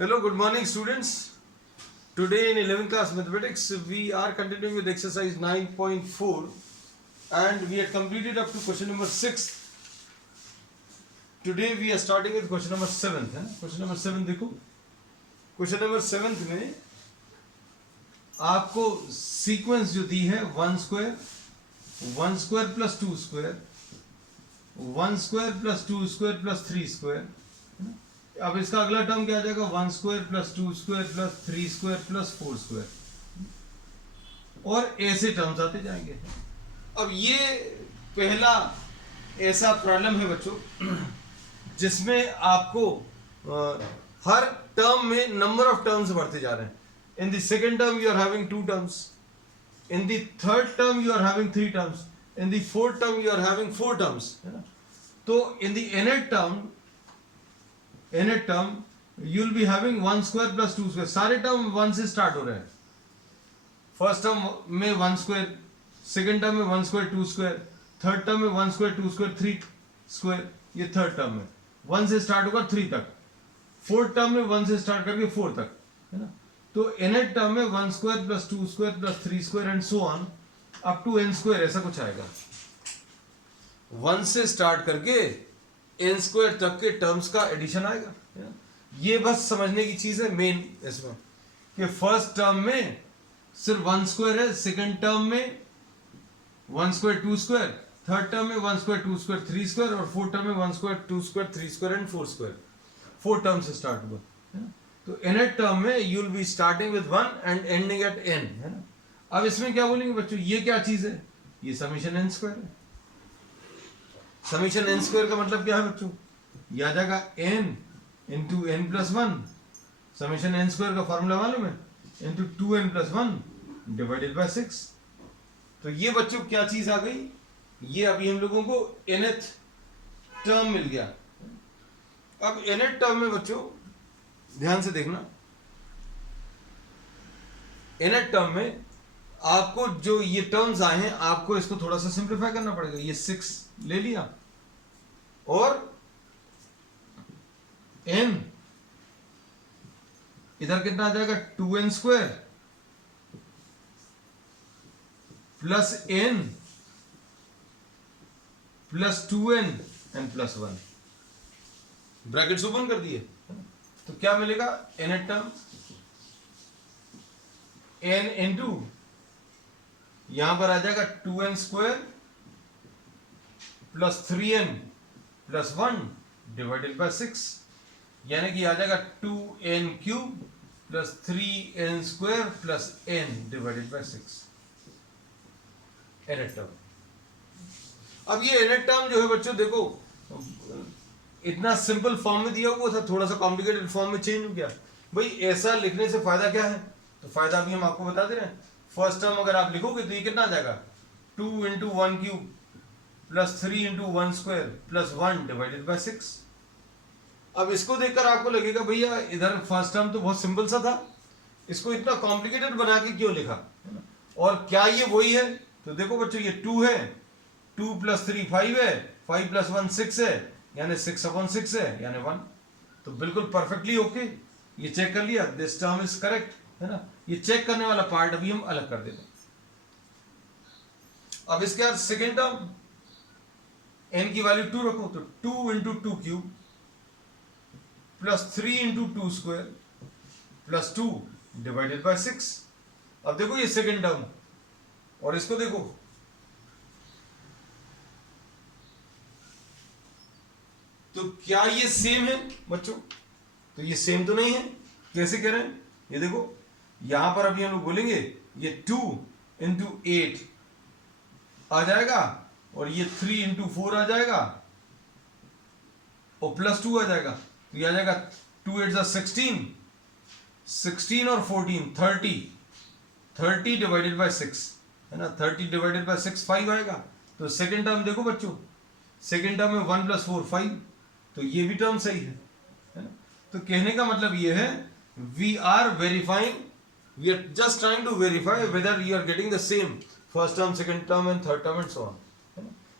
Hello, good morning students. Today in 11th class mathematics we are continuing with exercise 9.4 and we had completed up to question number 6. Today we are starting with question number 7 है ना. Question number 7 देखो. Question number 7 में आपको sequence जो दी है 1 square plus 2 square 1 square plus 2 square plus 3 square. अब इसका अगला टर्म क्या आ जाएगा 1 square plus 2 square plus 3 square plus 4 square और ऐसे टर्म्स आते जाएंगे. अब ये पहला ऐसा प्रॉब्लम है बच्चों जिसमें आपको हर टर्म में नंबर ऑफ टर्म्स बढ़ते जा रहे हैं. In the second term you are having 2 terms, in the third term you are having 3 terms, in the fourth term you are having 4 terms है ना. तो in the nth term you will be having 1 square plus 2 square. सारे term 1 से start हो रहे हैं. First term में 1 square, second term में 1 स्क्वायर 2 स्क्वायर, थर्ड टर्म में 1 स्क्वायर 2 स्क्वायर 3 स्क्वायर. ये थर्ड टर्म में 1 से स्टार्ट होगा 3 तक. फोर्थ टर्म में 1 से स्टार्ट करके 4 तक है ना. तो nth टर्म में 1 square plus 2 square plus 3 square and so on up to n square ऐसा कुछ आएगा. 1 से स्टार्ट करके n स्क्वायर तक के टर्म्स का एडिशन आएगा. ये बस समझने की चीज है मेन इसमें कि फर्स्ट टर्म में सिर्फ 1 स्क्वायर है, सेकंड टर्म में 1 स्क्वायर 2 स्क्वायर, थर्ड टर्म में 1 स्क्वायर 2 स्क्वायर 3 स्क्वायर और फोर्थ टर्म में 1 square 2 square 3 square and 4 square. 4 term से स्टार्ट हुआ है ना. तो nth टर्म में you will be starting with 1 and ending eight n है ना. अब इसमें क्या बोलेंगे बच्चों, ये क्या चीज है, ये समेशन n स्क्वायर है. समेशन n स्क्वायर का मतलब क्या है बच्चों, ये आ जाएगा n into n plus 1. Summation n square का फॉर्मूला मालूम है, into 2n plus 1 divided by 6. तो ये बच्चों क्या चीज आ गई, ये अभी हम लोगों को nth टर्म मिल गया. अब nth टर्म में बच्चों ध्यान से देखना, nth टर्म में आपको जो ये टर्म्स आए हैं आपको इसको थोड़ा सा सिंप्लीफाई करना पड़ेगा. ये 6 ले लिया और n इधर कितना आ जाएगा 2n square plus n plus 2n and plus 1. Brackets open कर दिए तो क्या मिलेगा, nth टर्म n इंटू यहां पर आ जाएगा 2n square plus 3n plus 1 divided by 6, यानी कि आ जाएगा 2n cube plus 3n square plus n divided by 6 nth term. अब ये nth टर्म जो है बच्चों देखो इतना सिंपल फॉर्म में दिया हुआ था, थोड़ा सा कॉम्प्लिकेटेड फॉर्म में चेंज हो गया. भाई ऐसा लिखने से फायदा क्या है, तो फायदा भी हम आपको बता दे रहे हैं. फर्स्ट टर्म अगर आप लिखोगे तो ये कितना आ जाएगा 2 into 1 cube plus 3 into 1 square plus 1 divided by 6. अब इसको देखकर आपको लगेगा भैया इधर फर्स्ट टर्म तो बहुत सिंपल सा था, इसको इतना कॉम्प्लिकेटेड बना के क्यों लिखा, और क्या ये वही है. तो देखो बच्चों ये 2 है, 2 प्लस 3 5 है, 5 प्लस 1 6 है, यानी 6/6 है यानी 1. तो बिल्कुल परफेक्टली ओके. ये चेक कर लिया, दिस टर्म इज करेक्ट है ना. ये चेक करने वाला पार्ट अभी हम अलग कर देते हैं. अब इसके बाद सेकेंड टर्म n की वैल्यू 2 रखो तो 2 into 2 cube plus 3 into 2 square plus 2 divided by 6. अब देखो ये सेकेंड टर्म और इसको देखो, तो क्या ये सेम है बच्चों, तो ये सेम तो नहीं है. कैसे कह रहे हैं, ये देखो यहां पर अभी हम लोग बोलेंगे ये 2 इंटू 8 आ जाएगा और ये 3 इंटू 4 आ जाएगा और प्लस 2 आ जाएगा. तो ये आ जाएगा 2 8 16, 16 और 14 30 डिवाइडेड बाय 6 है ना. 30 डिवाइडेड बाय 6 5 आएगा. तो सेकेंड टर्म देखो बच्चों, सेकेंड टर्म में 1 प्लस 4 5, तो ये भी टर्म सही है ना. तो कहने का मतलब ये है we are verifying, we are just trying to verify whether you are getting the same first term second term and third term and so on.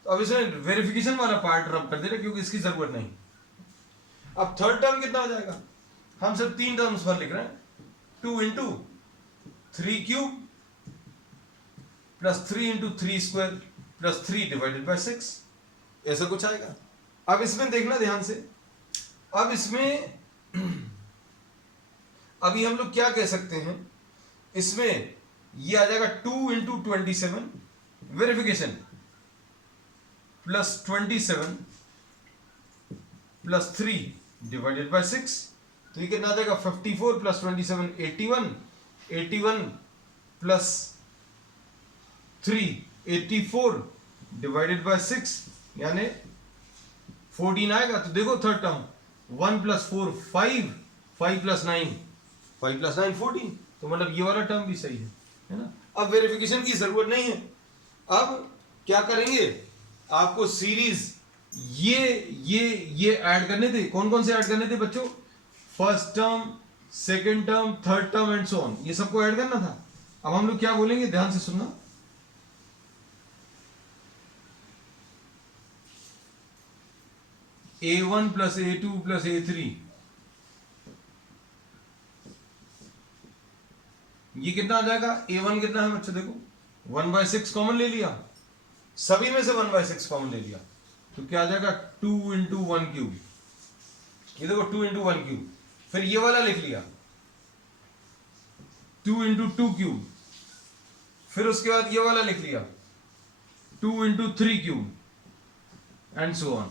तो अब इसमें वेरिफिकेशन वाला पार्ट रब कर दे रहे क्योंकि इसकी जरूरत नहीं. अब थर्ड टर्म कितना आ जाएगा, हम सिर्फ 3 टर्म्स पर लिख रहे हैं, 2 into 3 cube plus 3 into 3 square plus 3 divided by 6, ऐसा कुछ आएगा। अब इसमें देखना ध्यान से, अब इसमें अभी हम लोग क्या कह सकते हैं, इसमें ये आ जाएगा 2 into 27 verification plus 27 plus 3 divided by 6, तो ये कितना आ जाएगा 54 प्लस 27 81, 81 प्लस 3 84 डिवाइडेड बाय 6 यानी 14 आएगा। तो देखो थर्ड टर्म 1 प्लस 4 5, 5 प्लस 9 14, तो मतलब ये वाला टर्म भी सही है ना। अब वेरिफिकेशन की जरूरत नहीं है, अब क्या करेंगे, आपको सीरीज ये ऐड करने थे। कौन कौन से ऐड करने थे बच्चों? First term, second term, third term and so on, ये सबको ऐड करना था। अब हम लोग क्या बोलेंगे, ध्यान से सुनना, A1 plus A2 plus A3, ये कितना आ जाएगा? A1 कितना है बच्चों, देखो 1/6 कॉमन ले लिया, सभी में से 1/6 कॉमन ले लिया, तो क्या आ जाएगा 2 इंटू 1 क्यूब, ये देखो 2 इंटू 1 क्यूब, फिर ये वाला लिख लिया 2 इंटू 2 क्यूब, फिर उसके बाद ये वाला लिख लिया 2 into 3 cube and so on.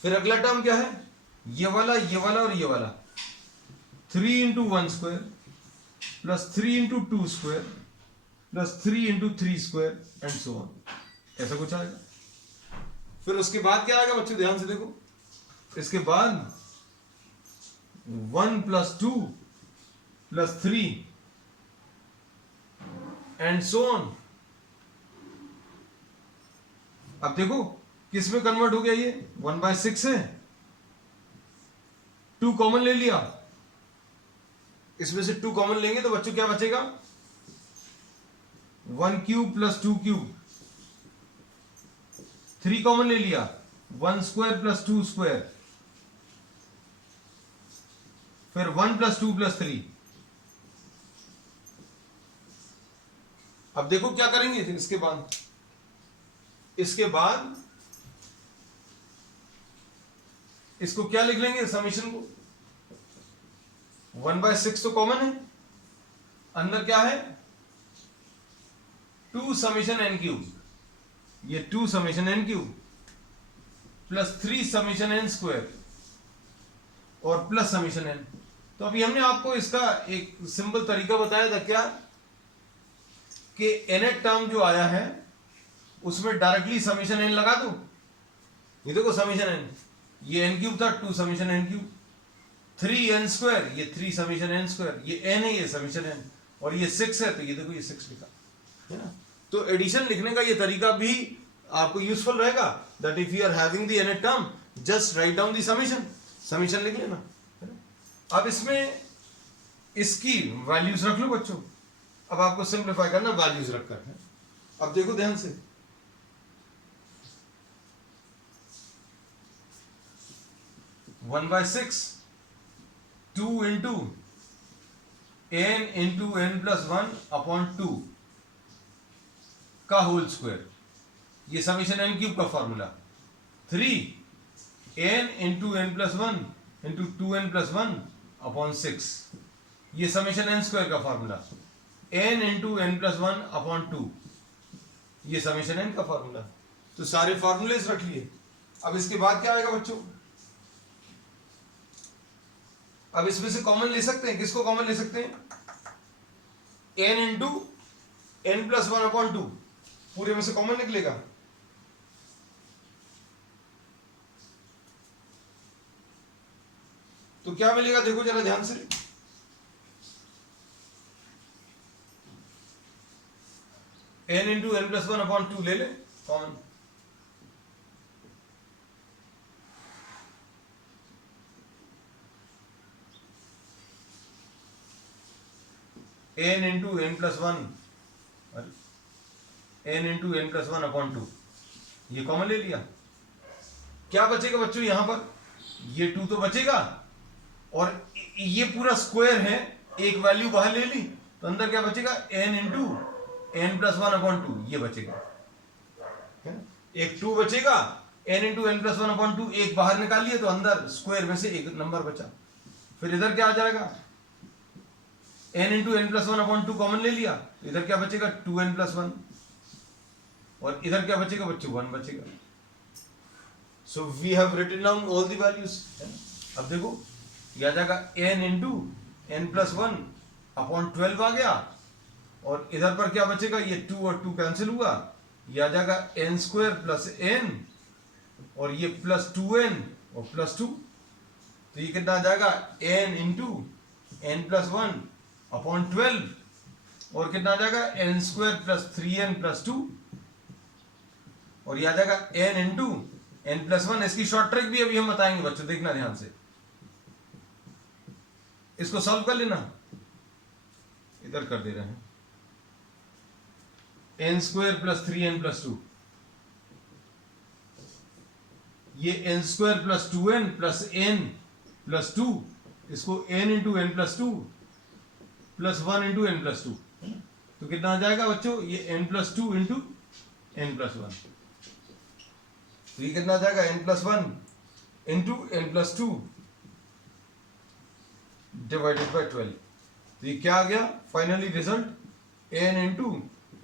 फिर अगला टर्म क्या है, ये वाला और ये वाला, 3 into 1 square plus 3 into 2 square plus 3 into 3 square and so on, ऐसा कुछ आएगा। फिर उसके बाद क्या आएगा बच्चों, ध्यान से देखो, इसके बाद 1 plus 2 plus 3 and so on. अब देखो किस में कन्वर्ट हो गया, ये 1/6 है, 2 कॉमन ले लिया, इसमें से 2 कॉमन लेंगे तो बच्चों क्या बचेगा, 1 क्यूब प्लस 2 क्यूब, 3 कॉमन ले लिया, 1 स्क्वायर प्लस 2 स्क्वायर, फिर 1 प्लस 2 प्लस 3। अब देखो क्या करेंगे, इसके बाद इसको क्या लिख लेंगे, समीशन को, 1/6 तो कॉमन है, अंदर क्या है 2 समीशन n क्यूब, ये 2 summation n cube plus 3 summation n square और प्लस समीशन n। तो अभी हमने आपको इसका एक सिंपल तरीका बताया था क्या, कि nth टर्म जो आया है उसमें डायरेक्टली समीशन n लगा दो, ये देखो समीशन n, ये n क्यूब था, 2 summation n cube, 3n square, ये 3 समीशन n स्क्वायर, ये n है, ये समीशन n, और ये 6 है, तो ये देखो ये 6 लिखा है ना। तो एडिशन लिखने का ये तरीका भी आपको यूजफुल रहेगा, that if you are having the nth term just write down the summation लिख लेना, है ना। अब इसमें इसकी वैल्यूज रख लो बच्चों, अब आपको सिंप्लीफाई करना वैल्यूज रखकर है। अब देखो ध्यान से, one by 6 2 into n into n plus 1 upon 2 का होल स्क्वायर, ये समीशन n क्यूब का formula, 3 n into n plus 1 into 2n plus 1 upon 6, ये समीशन n स्क्वायर का formula, n into n plus 1 upon 2, ये summation n का formula. तो सारे formulas रख लिए। अब इसके बाद क्या आएगा बच्चों, अब इसमें से कॉमन ले सकते हैं, किसको कॉमन ले सकते हैं, n into n plus 1 upon 2, पूरे में से कॉमन निकलेगा, तो क्या मिलेगा देखो जरा ध्यान से, n into n plus 1 upon 2 ले ले common, n into n plus 1 n into n plus 1 upon 2, ये कॉमन ले लिया। क्या बचेगा बच्चों यहां पर, ये 2 तो बचेगा, और ये पूरा स्क्वायर है, एक वैल्यू बाहर ले ली तो अंदर क्या बचेगा, n into n plus one upon two, ये बचेगा, है ना? एक 2 बचेगा, n into n plus one upon two, एक बाहर निकाल लिए तो अंदर स्क्वायर में से एक नंबर बचा। फिर इधर क्या आ जाएगा, n into n plus one upon two common ले लिया, तो इधर क्या बचेगा 2n प्लस वन, और इधर क्या बचेगा बच्चों, 1 बचेगा। So we have written down all the values. अब देखो ये आ जाएगा n into n plus one upon 12 आ गया, और इधर पर क्या बचेगा, ये 2 और 2 कैंसिल हुआ, ये आ जाएगा n स्क्वायर प्लस n, और ये प्लस 2n और प्लस 2, तो ये कितना आ जाएगा n into n plus one upon 12, और कितना आ जाएगा n square plus 3n plus 2, और ये आ जाएगा n into n plus one. इसकी शॉर्ट ट्रिक भी अभी हम बताएंगे बच्चों, देखना ध्यान से, इसको सॉल्व कर लेना, इधर कर दे रहे हैं, n square plus 3n plus 2, ये n square plus 2n plus n plus 2, इसको n into n plus 2 plus 1 into n plus 2, तो कितना आ जाएगा बच्चों, ये n plus 2 into n plus 1, तो ये कितना आ जाएगा n plus 1 into n plus 2 divided by 12, तो ये क्या आ गया finally result, n into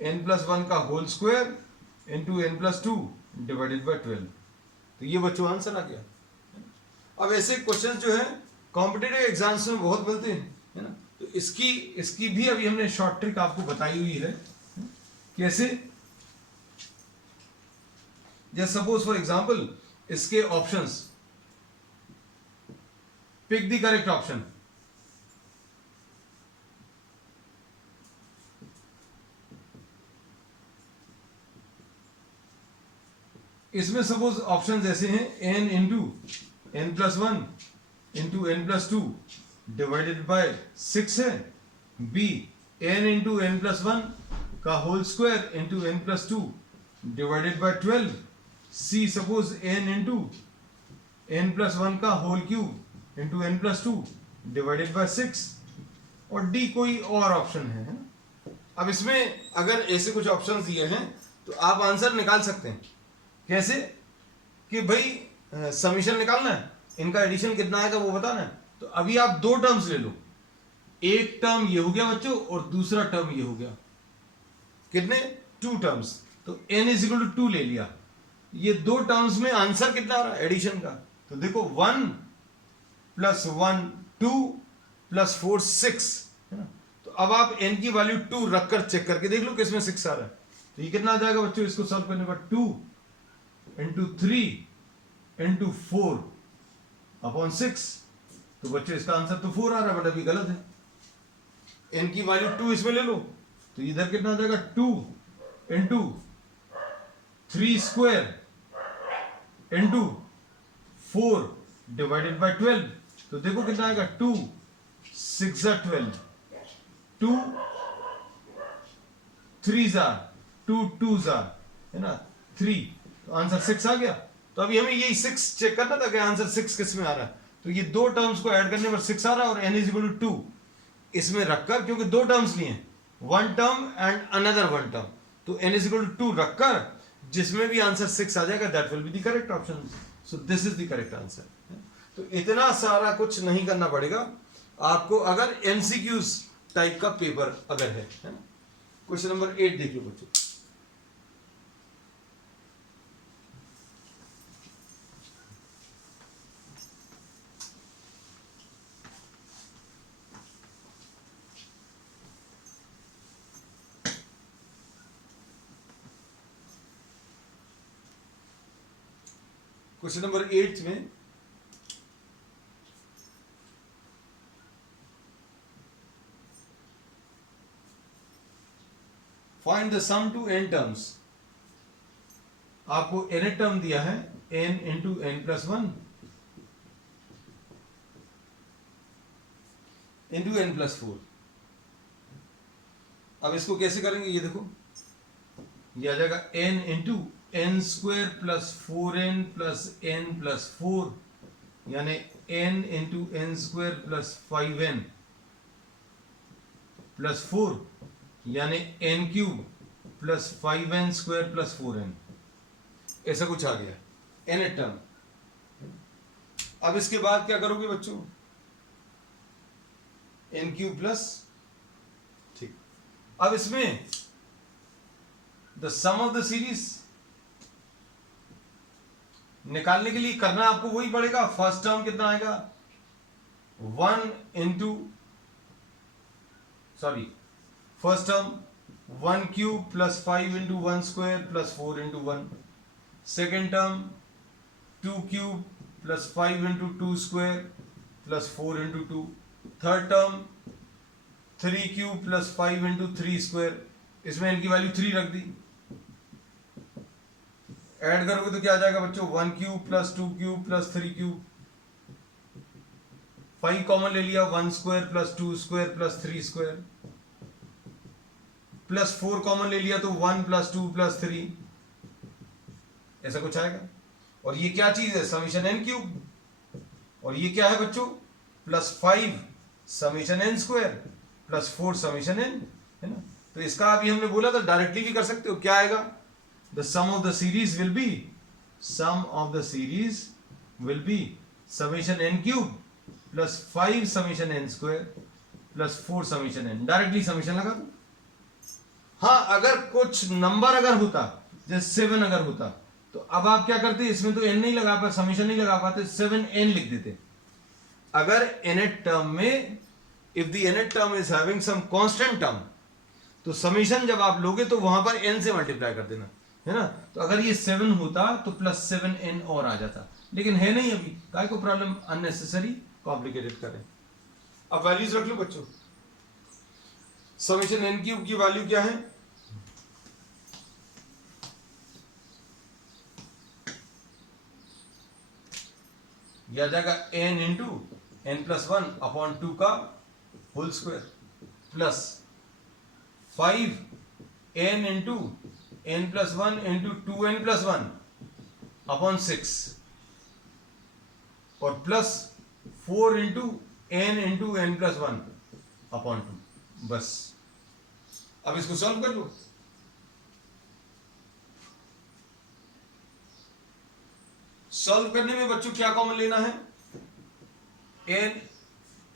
n plus 1 का whole square into n plus 2 divided by 12, तो ये बच्चों आंसर आ गया। अब ऐसे क्वेश्चन जो है कॉम्पिटिटिव एग्जाम्स में बहुत मिलते हैं, है ना, तो इसकी भी अभी हमने शॉर्ट ट्रिक आपको बताई हुई है, कैसे, जैसे सपोज फॉर एग्जांपल इसके options, pick the correct option, इसमें सपोज ऑप्शन ऐसे हैं, n into n plus one into n plus two divided by 6 है, b n into n plus one का whole square into n plus two divided by 12, c suppose n into n plus one का whole cube into n plus two divided by 6, और d कोई और option है ना? अब इसमें अगर ऐसे कुछ ऑप्शन दिए हैं तो आप आंसर निकाल सकते हैं, कैसे कि भाई समीशन निकालना है, इनका एडिशन कितना आएगा वो बताना है, तो अभी आप दो टर्म्स ले लो, एक टर्म ये हो गया बच्चों और दूसरा टर्म ये हो गया, कितने 2 टर्म्स, तो n इज इक्वल टू 2 ले लिया, ये दो टर्म्स में आंसर कितना आ रहा है एडिशन का, तो देखो 1 प्लस 1 2 प्लस 4 6, है ना, तो अब आप n की वैल्यू 2 रखकर चेक करके देख लो किसमें 6 आ रहा है, तो ये कितना आ जाएगा बच्चों, इसको सॉल्व करने पर 2 इंटू 3 इंटू 4 अपॉन 6, तो बच्चों इसका आंसर तो 4 आ रहा है, बट अभी गलत है, n की वैल्यू 2 इसमें ले लो, तो इधर कितना आ जाएगा 2 into 3 square into 4 divided by 12, तो देखो कितना आएगा 2 6 12, 2 3 2 2 है ना 3, तो आंसर 6 आ गया। तो अभी हमें यही 6 चेक करना था कि आंसर 6 किस में आ रहा है, तो ये दो टर्म्स को ऐड करने पर 6 आ रहा है, और n इज इक्वल टू 2 इसमें रखकर, क्योंकि दो टर्म्स लिए हैं, one term and another one term, तो n इज इक्वल टू 2 रखकर जिसमें भी आंसर 6 आ जाएगा that will be the correct option, so this is the correct answer. तो इतना सारा कुछ नहीं करना पड़ेगा आपको अगर एमसीक्यूज टाइप का पेपर अगर है ना। क्वेश्चन नंबर 8 देख लो बच्चों। क्वेश्चन नंबर 8 में find the sum to n terms, आपको n टर्म दिया है n into n plus one into n plus 4। अब इसको कैसे करेंगे, ये देखो ये आ जाएगा n into n square plus 4n plus n plus 4 यानी n into n square plus 5n plus 4 यानी n cube plus 5n square plus 4n, ऐसा कुछ आ गया nth टर्म। अब इसके बाद क्या करोगे बच्चों, n क्यूब प्लस, ठीक। अब इसमें the sum of the series निकालने के लिए करना आपको वही पड़ेगा। फर्स्ट टर्म कितना आएगा, 1 into sorry first term 1 cube plus 5 into 1 square plus 4 into 1। Second term 2 cube plus 5 into 2 square plus 4 into 2। Third term 3 cube plus 5 into 3 square, इसमें इनकी वैल्यू 3 रख दी। ऐड करोगे तो क्या आ जाएगा बच्चों, 1 cube plus 2 cube plus 3 cube. 5 common ले लिया, 1 square plus 2 square plus 3 square, plus 4 common ले लिया तो 1 प्लस 2 प्लस 3, ऐसा कुछ आएगा। और ये क्या चीज है, समीशन एन क्यूब। और ये क्या है बच्चों, plus 5 summation n square plus 4 summation n, है ना। तो इसका अभी हमने बोला था डायरेक्टली भी कर सकते हो। क्या आएगा, the sum of the series will be summation n cube plus 5 summation n square plus 4 summation n। Directly summation लगा दो। हाँ, अगर कुछ नंबर अगर होता जैसे 7 अगर होता तो अब आप क्या करते, इसमें तो n नहीं लगा पाते, समीशन नहीं लगा पाते, 7n लिख देते। अगर nth टर्म में if the nth term is having some constant term तो समीशन जब आप लोगे तो वहां पर n से मल्टीप्लाई कर देना, है ना। तो अगर ये 7 होता तो प्लस 7n और आ जाता, लेकिन है नहीं अभी, काय को प्रॉब्लम अननेसेसरी कॉम्प्लिकेटेड करें। अब वैल्यूज रख लो बच्चों। समीशन n क्यूब की वैल्यू क्या है, यह आ जाएगा n into n plus 1 upon 2 का whole square plus 5n into n plus 1 into 2n plus 1 upon 6 और plus 4 into n plus 1 upon 2। बस अब इसको सॉल्व कर लो। सॉल्व करने में बच्चों क्या कॉमन लेना है, n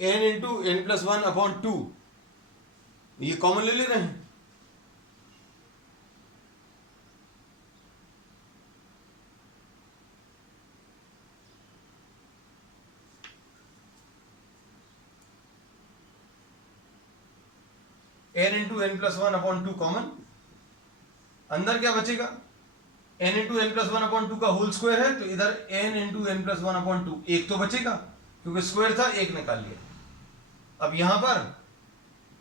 into n plus 1 upon 2, ये कॉमन ले रहे हैं। n into n plus 1 upon 2 common, अंदर क्या बचेगा, n into n plus 1 upon 2 का होल स्क्वायर है तो इधर n into n plus 1 upon 2 एक तो बचेगा क्योंकि स्क्वायर था, एक निकाल लिया। अब यहां पर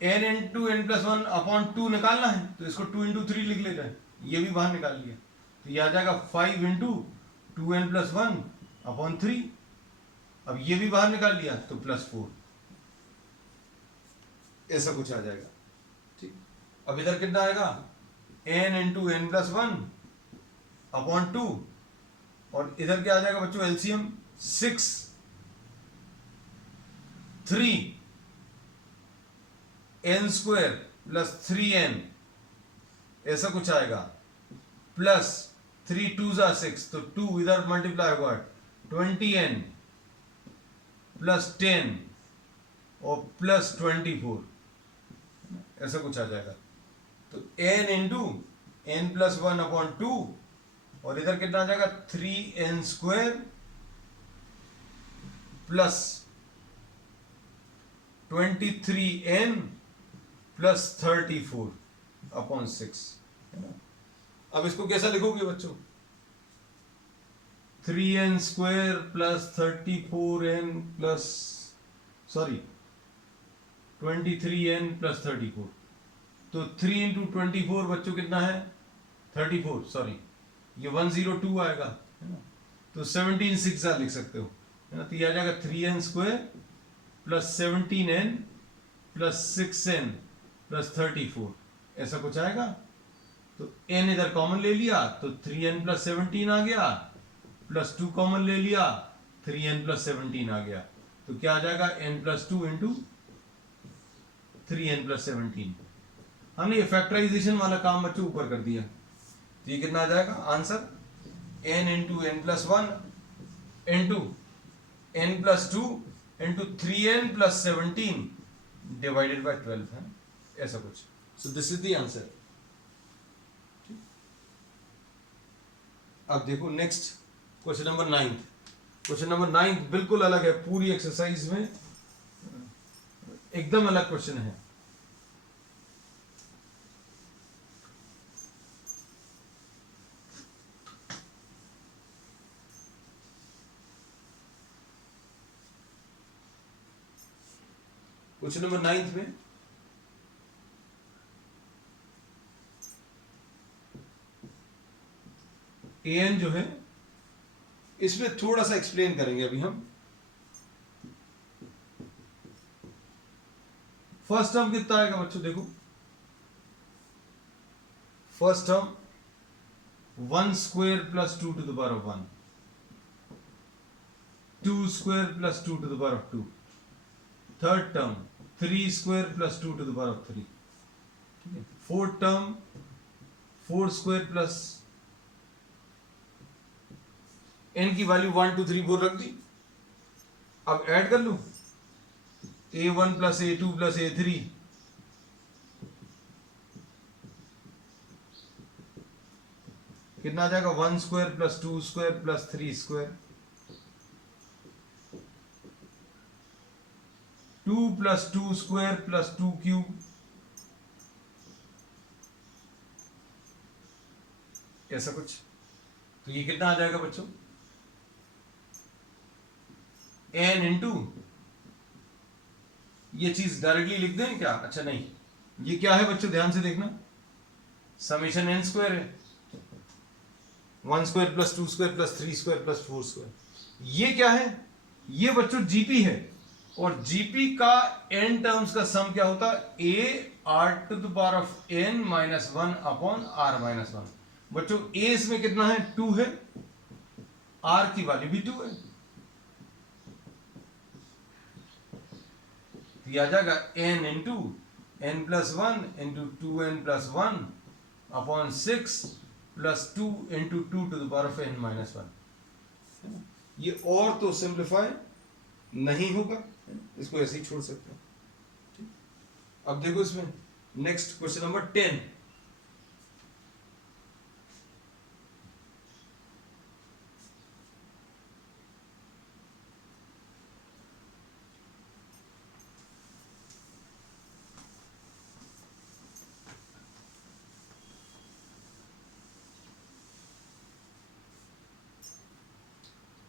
n into n plus 1 upon 2 निकालना है तो इसको 2 इंटू 3 लिख लेते हैं, ये भी बाहर निकाल लिया तो ये आ जाएगा 5 इंटू 2n प्लस 1 अपॉन 3। अब ये भी बाहर निकाल लिया तो प्लस 4, ऐसा कुछ आ जाएगा। ठीक, अब इधर कितना आएगा, n into n plus 1 upon 2 और इधर क्या आ जाएगा बच्चों, LCM 6 3 n square plus 3n, ऐसा कुछ आएगा, प्लस 3 2 जा 6 तो 2 इधर मल्टीप्लाई होगा 20n प्लस 10 और प्लस 24, ऐसा कुछ आ जाएगा। तो n into n plus 1 upon 2 और इधर कितना आ जाएगा 3n square plus 23n plus 34 upon 6, है ना। अब इसको कैसा लिखोगे बच्चों, 3n square plus 34n plus 23n plus 34, तो 3 इंटू 24 बच्चों कितना है 34, ये 102 आएगा, है ना। तो 17 6 लिख सकते हो, है ना। तो ये आ जाएगा 3n square plus 17n plus 6n plus 34, ऐसा कुछ आएगा। तो n इधर कॉमन ले लिया तो 3n प्लस 17 आ गया, प्लस 2 कॉमन ले लिया 3n प्लस 17 आ गया, तो क्या आ जाएगा n plus 2 into 3n plus 17। हमने ये फैक्टराइजेशन वाला काम बच्चों ऊपर कर दिया, तो ये कितना आ जाएगा answer n into n plus 1 into n plus 2 into 3n plus 17 divided by 12 है, ऐसा कुछ। So this is the answer. अब देखो next question number 9। Question number 9 बिल्कुल अलग है, पूरी एक्सरसाइज में एकदम अलग क्वेश्चन है। क्वेश्चन नंबर 9 में an जो है इसमें थोड़ा सा एक्सप्लेन करेंगे अभी हम। फर्स्ट टर्म कितना आएगा बच्चों, देखो first term 1 square plus 2 to the power of 1, 2 square plus 2 to the power of 2, third term 3 square plus 2 to the power of 3, ठीक है। Fourth term 4 square plus n की वैल्यू 1 2 3 4 रख दी। अब ऐड कर लू a1 plus a2 plus a3, कितना आ जाएगा 1 square plus 2 square plus 3 square, 2 plus 2 square plus 2 cube, ऐसा कुछ। तो ये कितना आ जाएगा बच्चों n इंटू, ये चीज डायरेक्टली लिख दें क्या, अच्छा नहीं, ये क्या है बच्चों ध्यान से देखना, समेशन n स्क्वायर है, 1 square plus 2 square plus 3 square plus 4 square. ये क्या है, ये बच्चों जीपी है, और जीपी का n टर्म्स का सम क्या होता है a r to the power of n minus 1 upon r minus 1। बच्चों a इसमें कितना है 2 है, r की वैल्यू भी 2 है, तो आ जाएगा n into n plus 1 into 2n plus 1 upon 6 plus 2 into 2 to the power of n minus 1। ये और तो सिंप्लीफाई नहीं होगा, इसको ऐसे ही छोड़ सकते हैं। अब देखो इसमें next question number 10।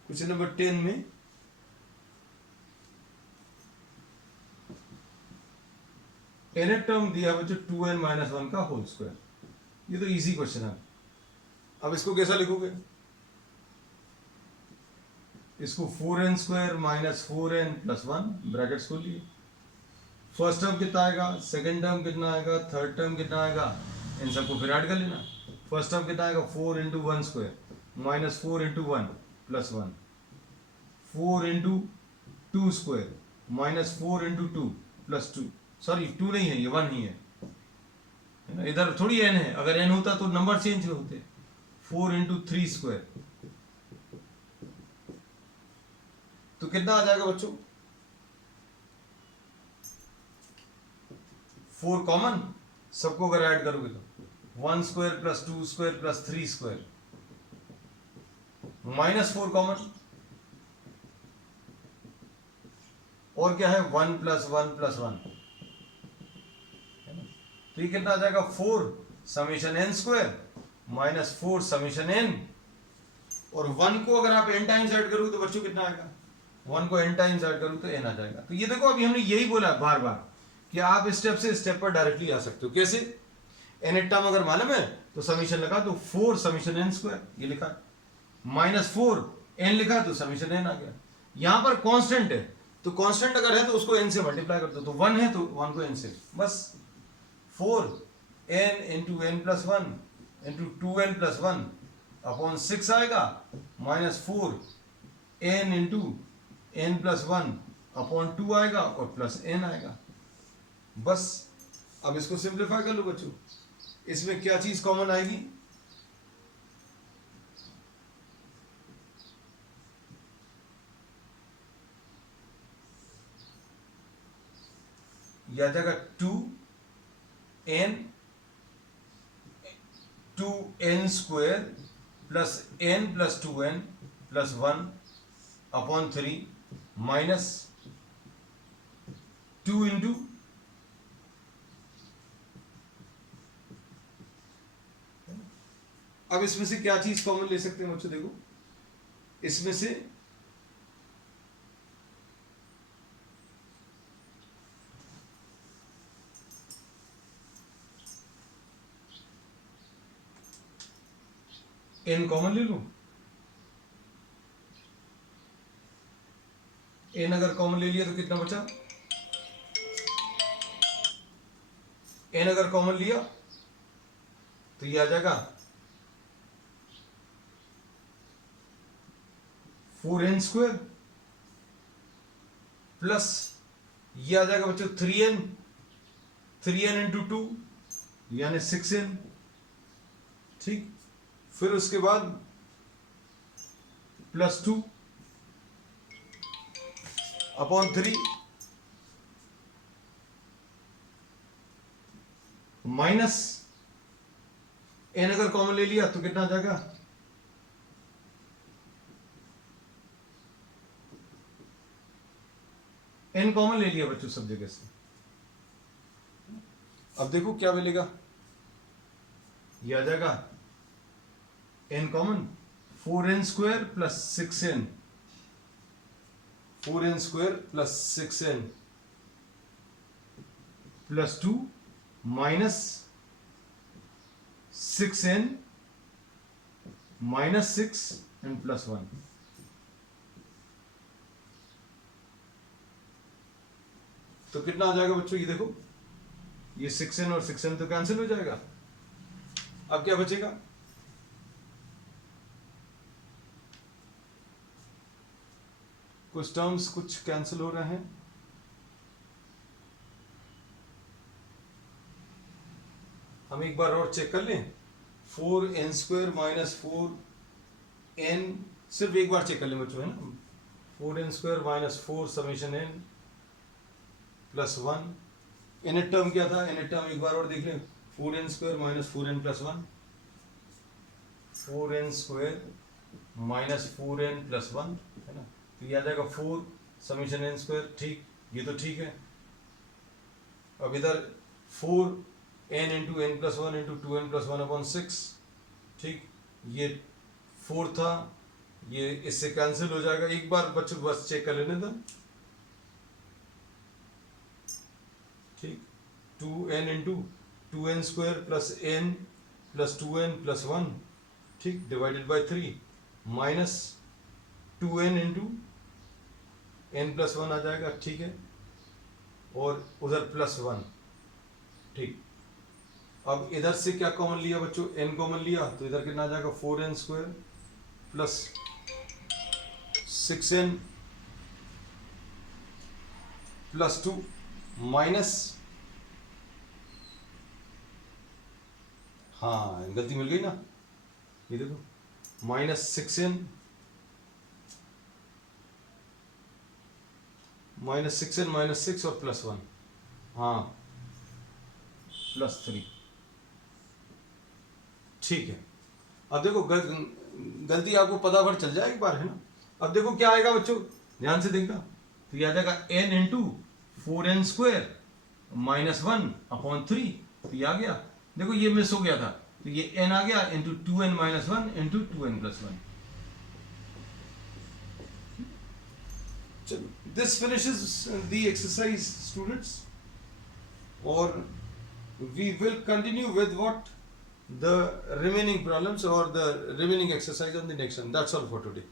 Question number 10 में nth टर्म दिया बच्चों 2n माइनस 1 का होल स्क्वायर, ये तो इजी क्वेश्चन है। अब इसको कैसा लिखोगे, इसको 4n square minus 4n plus 1 brackets खोलिए, फर्स्ट टर्म कितना आएगा, सेकंड टर्म कितना आएगा, थर्ड टर्म कितना आएगा, इन सबको फिर ऐड कर लेना। फर्स्ट टर्म कितना आएगा 4 into 1 square minus 4 into 1 plus 1, 4 into 2 square minus 4 into 2 plus 2, sorry 2 नहीं है ये 1 ही है ना, इधर थोड़ी n है, अगर n होता तो नंबर चेंज होते। 4 इंटू 3 स्क्वायर, तो कितना आ जाएगा बच्चों 4 कॉमन, सबको अगर ऐड करोगे तो 1 square plus 2 square plus 3 square minus 4 common, और क्या है 1 प्लस 1 प्लस 1, तो ये कितना आ जाएगा 4 summation n square minus 4 summation n, और 1 को अगर आप n टाइम्स ऐड करोगे तो बच्चों कितना आएगा, 1 को n टाइम्स ऐड करोगे तो n आ जाएगा। तो ये देखो अभी हमने यही बोला बार बार कि आप स्टेप से स्टेप पर डायरेक्टली आ सकते हो। कैसे, n टर्म अगर मालूम है तो समेशन लगा तो 4 समेशन n स्क्वायर ये लिखा, माइनस 4 n लिखा तो समेशन n आ गया। यहां पर कांस्टेंट है तो कांस्टेंट अगर है तो उसको n से मल्टीप्लाई कर दो, तो 1 है तो 1 को n से, बस 4 n into n plus 1 into 2n plus 1 upon 6 आएगा, minus 4 n into n plus 1 upon 2 आएगा और प्लस n आएगा। बस अब इसको सिंप्लीफाई कर लो बच्चों। इसमें क्या चीज कॉमन आएगी? यह आ जाएगा 2n square plus n plus 2n plus 1 upon 3 minus 2 into अब इसमें से क्या चीज कॉमन ले सकते हैं बच्चों? देखो इसमें से n कॉमन ले लूं। n अगर कॉमन ले लिया तो कितना बचा? n अगर कॉमन लिया तो ये आ जाएगा 4n स्क्वायर प्लस ये आ जाएगा बच्चों 3n इंटू 2 यानी 6n। ठीक, फिर उसके बाद प्लस 2 अपॉन 3 माइनस n अगर कॉमन ले लिया तो कितना आ जाएगा? n कॉमन ले लिया बच्चों सब जगह से। अब देखो क्या मिलेगा, ये आ जाएगा n common 4n square plus 6n, 4n square plus 6n plus 2 minus 6n minus 6 and plus 1। तो कितना आ जाएगा बच्चों? ये देखो ये 6n और 6n तो कैंसिल हो जाएगा। अब क्या बचेगा? कुछ टर्म्स कुछ कैंसिल हो रहे हैं। हम एक बार और चेक कर लें। 4n स्क्वायर माइनस 4n, सिर्फ एक बार चेक कर लें बच्चों, है ना। 4n square minus 4 summation n plus 1। इनट term क्या था? इनट टर्म एक बार और देख लें। 4n square minus 4n plus 1, 4n square minus 4n plus 1, है ना। तो ये आ जाएगा 4 समेशन n स्क्वायर। ठीक, ये तो ठीक है। अब इधर 4n into n plus 1 into 2n plus 1 upon 6। ठीक, ये 4 था, ये इससे कैंसिल हो जाएगा। एक बार बच्चों बस चेक कर लेने था। ठीक, 2n into 2n square plus n plus 2n plus 1, ठीक, divided by 3 minus 2n into n plus 1 आ जाएगा। ठीक है, और उधर प्लस 1। ठीक, अब इधर से क्या कॉमन लिया बच्चों? n कॉमन लिया तो इधर कितना आ जाएगा? 4n square plus 6n plus 2 minus, हाँ गलती मिल गई ना, ये देखो minus 6n minus 6n minus 6 और प्लस 1, हाँ प्लस 3। ठीक है, अब देखो गलती आपको पता पर चल जाए एक बार, है ना। अब देखो क्या आएगा बच्चों, ध्यान से देखना। तो ये आ जाएगा n into 4n square minus 1 upon 3। तो ये आ गया, देखो ये मिस हो गया था, तो ये n आ गया into 2n minus 1 into 2n plus 1। This finishes the exercise, students, or we will continue with what the remaining problems or the remaining exercise on the next one. That's all for today.